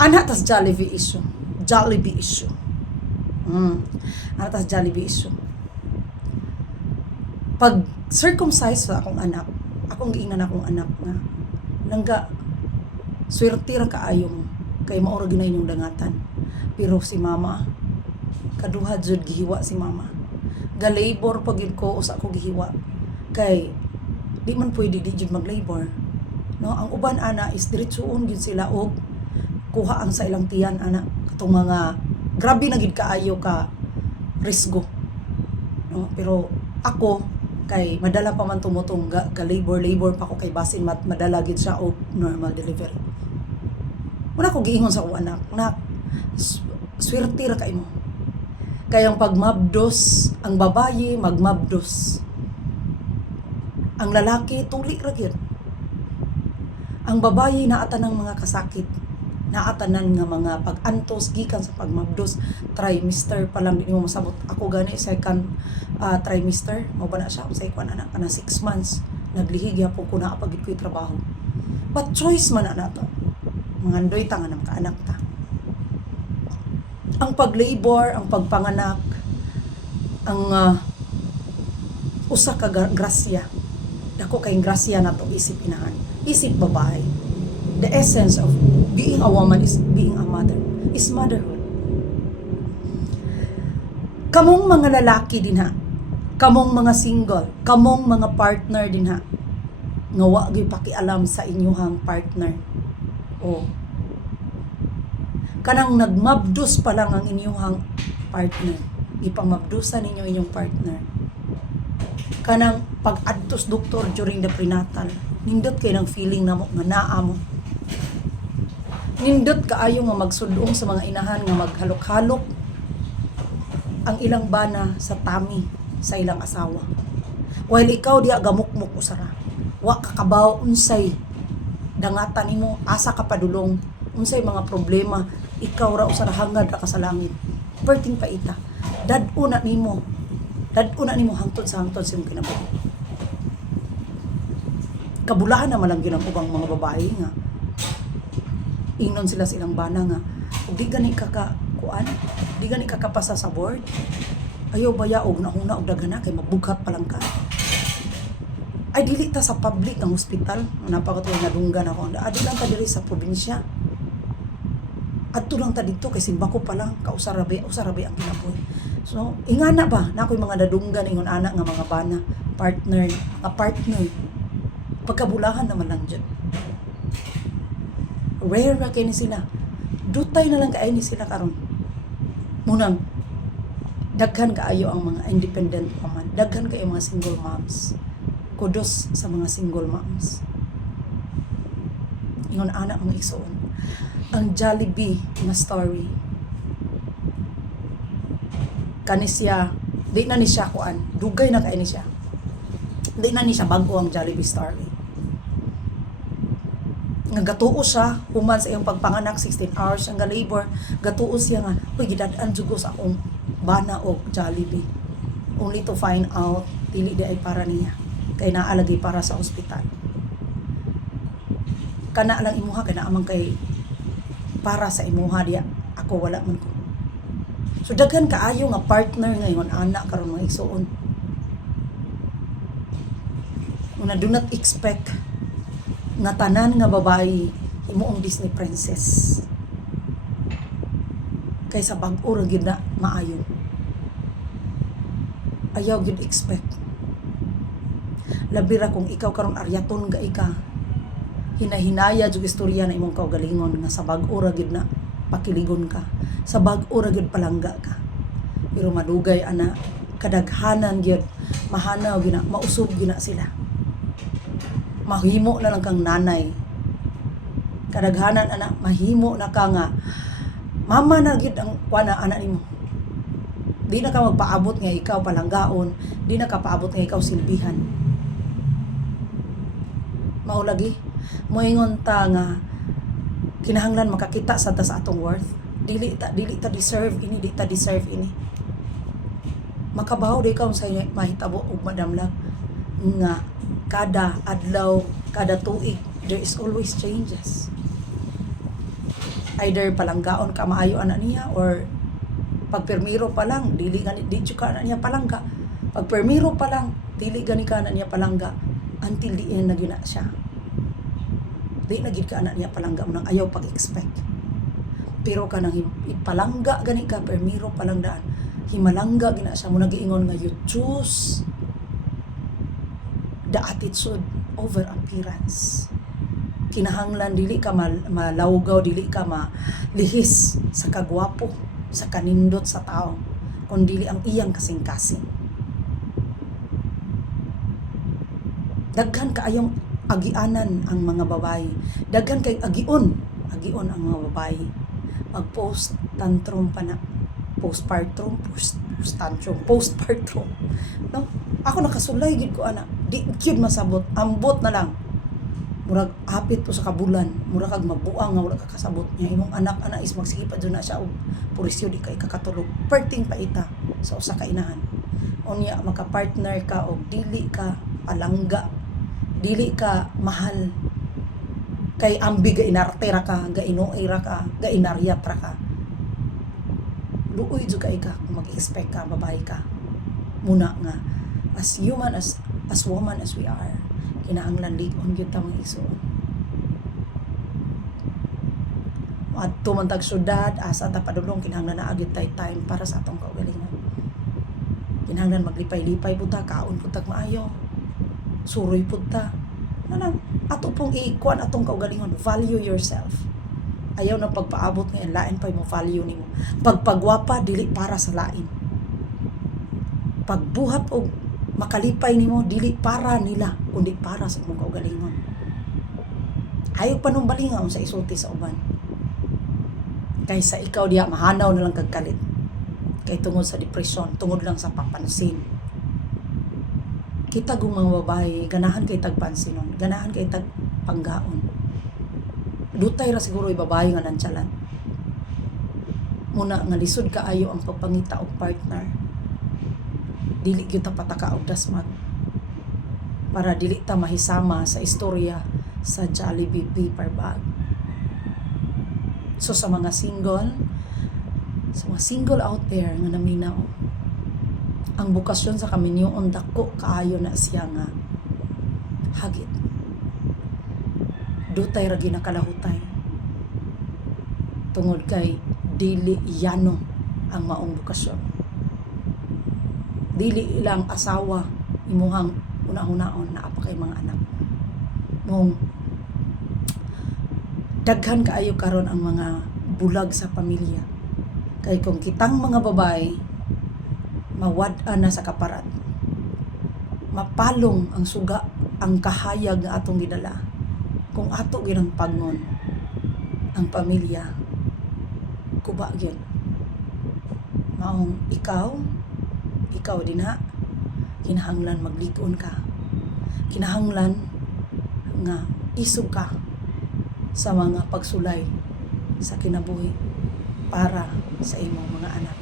Ana tas Jollibee issue. Jollibee issue. Ana tas Jollibee issue. Pag circumcised sa akong anak, akong giingnan akong anak nga langga swerte ra kaayo mo kay mao ra ginay inyong dangatan. Pero si mama kaduha jud gihiwa si mama. Ga-labor pag yun ko usa ko gihiwa kay di man pwede di jud mag-labor. No, ang uban ana is diretsuon gyud sila og kuha ang sa ilang tiyan ana katong mga grabe na gid kaayo ka risgo. No, pero ako kay madala pa man tumutong ga labor pa ko kay basin madala gid siya og normal delivery. Una ko giingon sa akong anak, nak swerte ra kay mo. Kayang pagmabdos ang babayi magmabdos. Ang lalaki tuli ra gyud. Ang babayi naatan ng mga kasakit, naatanan nga mga pag-antos gikan sa pagmabdos. Trimester pa lang di mo masabot. Ako gani second trimester, mo ba na siya sa ikuan anak kana 6 months. Naglihi gyapon ko na pagid ko'y trabaho. But choice man na to. Mangandoy ta nga nang kaanak ta. Ang paglabor, ang pagpanganak, ang usa ka grasya. Dako kay grasya na to isip inahan. Isip babae. The essence of being a woman is being a mother. Is motherhood. Kamong mga lalaki din ha. Kamong mga single. Kamong mga partner din ha. Nga wa gyud pakialam sa inyong partner. O kanang nagmabdos pa lang ang inyong partner. Ipamabdusan ninyo inyong partner. Kanang pag-adtos doktor during the prenatal. Nindot kay ng feeling namo nga naa mo. Nindot kaayo nga magsudong sa mga inahan nga maghalok-halok ang ilang bana sa tummy sa ilang asawa. While ikaw diya gamukmok usara. Wa kakabaw unsay dangatan nimo, asa ka padulong, unsay mga problema, ikaw ra usara hangad ra ka sa langit. Perting paita. Dad-una nimo hangtod sa imong kinabuhi. Kabulahan naman lang ginang ubang mga babae nga ingnon sila sa ilang bana nga ug di gani di gani kakapasa sa board, ayaw baya og nahuna og daghana kay mabughat pa lang ka. Ay dili ta sa public ang hospital, napakatuwa na dunggan ako. Adi lang ta diri sa probinsya. Adto lang ta dito kay simbako pa lang ka usarabi ang kinabuhi. So ingana ba na ako'y mga nadunggan ingon anak nga mga bana, partner. Pagkabulahan naman lang dyan. Rare na kayo ni sila. Dutay na lang kayo ni sila karon. Munang, daghan kaayo ang mga independent woman. Daghan kayo mga single moms. Kudos sa mga single moms. Ingon anak mga igsoon. Ang Jollibee na story. Kanisya, di na ni siya kuan. Dugay na kayo ni siya. Di na ni siya bago ang Jollibee story. Nga gatuo siya, human sa iyong pagpanganak, 16 hours ang labor, gatuo siya nga, uy, gidadaan jugo sa akong bana o Jollibee. Only to find out, dili di ay para niya. Kay naalagay para sa ospital. Kana lang imuha, kay naamang kay para sa imuha diya. Ako wala man ko. So daghan kaayo nga partner ngayon, anak karon mga igsoon. Una, do not expect nga tanan nga babae himuong Disney princess. Kaysa bag-o ra gyud na maayo. Ayaw gyud expect. Labi ra kung ikaw karon aryaton ga ika. Hinahinaya jud istorya na imong kaugalingon nga sa bag-o ra gyud na pakiligon ka. Sa bag-o ra gyud palangga ka. Pero madugay ana kadaghanan gyud mahanaw gyud na mausog gyud na sila. Mahimo na lang kang nanay. Kadaghanan anak mahimo na ka nga mama na gid ang kuana anak nimo. Di na ka magpaabot nga ikaw palanggaon, di na ka paabot nga ikaw silbihan. Mao lagi moingon ta nga kinahanglan makakita sa ta sa atong worth. Dili ta deserve ini. Makabaw di ka sa mahitabo ug madamlag nga kada adlaw, kada tuig, there is always changes. either palanggaon ka maayo anak niya, or pagpermiro pa lang dili gani di jud ka anak niya palangga, pagpermiro pa lang dili gani ka anak niya palangga, until the end na gyud na siya. Di na gid ka anak niya palangga, unang ayaw pag-expect. Pero kanang ipalangga gani ka, permiro pa lang daan, himalangga gina siya, mo nagiingon nga you choose the attitude over appearance. Kinahanglan dili ka malawgaw, dili ka malihis sa kagwapo, sa kanindot sa tao, kundi ang iyang kasing-kasing. Daghan kaayong agianan ang mga babae, daghan kay agion ang mga babae. Mag-post tantrum pa na, postpartum, postpartum. No? Ako nakasulay gid ko ana, di gyud masabot, ambot na lang. Murag hapit po sa kabulan, murag kag mabuang nga wala ka kasabot niya. Imong anak is magsikip adto na siya og purisyo di kay kakatulog. Perting paita sa usa ka inahan. Unya maka-partner ka og dili ka palangga, dili ka mahal. Kay ambi ga inartera ka, ga inuira ka, ga inaryatra ka. Luoy jud kay ka kung mag-expect ka babae ka. Muna nga as human, as woman as we are, kinahanglan lig-on gyud ta mga igsoon. Adto man tag syudad, asa ta padulong, kinahanglan naa gyud tay time para sa atong kaugalingon. Kinahanglan maglipay-lipay pud ta, kaon pud ta maayo. Suroy pud ta. Nanang ato pong ikuan atong kaugalingon, value yourself. Ayaw na pagpaabot ngayon, lain pa mo value nimo. Pagpagwapa dili para sa lain. Pagbuhat og makalipay nimo dili para nila, kundi para sa imong kaugalingon. Hayog panumbalingaw sa isulti sa uban. Kaysa ikaw diha mahanaw na lang kag kalit. Kay tungod sa depresyon, tungod lang sa papansin. Kita gong mga babae, ganahan kay tagpansinon, ganahan kay tagpanggaon. Dutay ra siguro yung babae nga nantsalan. Muna nga lisod kaayo ang pagpangita og partner. Dili gyud ta pataka og dasmag. Para dili ta mahisama sa istorya sa Jollibee paper bag. So sa mga single out there nga naminaw, ang bukasyon sa kaminyoon dako kaayo na siya nga hagit. Dutay ra ginakalahutay. Tungod kay dili yano ang maong bukasyon. Dili ilang asawa imuhang una-unaon na apa kay mga anak. Mong daghan kaayo karon ang mga bulag sa pamilya. Kay kung kitang mga babae mawad-an na sa kaparat, mapalong ang suga, ang kahayag nga atong gidala. Kung ato ginang pagnon ang pamilya, kuba gyud. Maong ikaw din ha, kinahanglan maglig-on ka. Kinahanglan nga isog ka sa mga pagsulay sa kinabuhi para sa imong mga anak.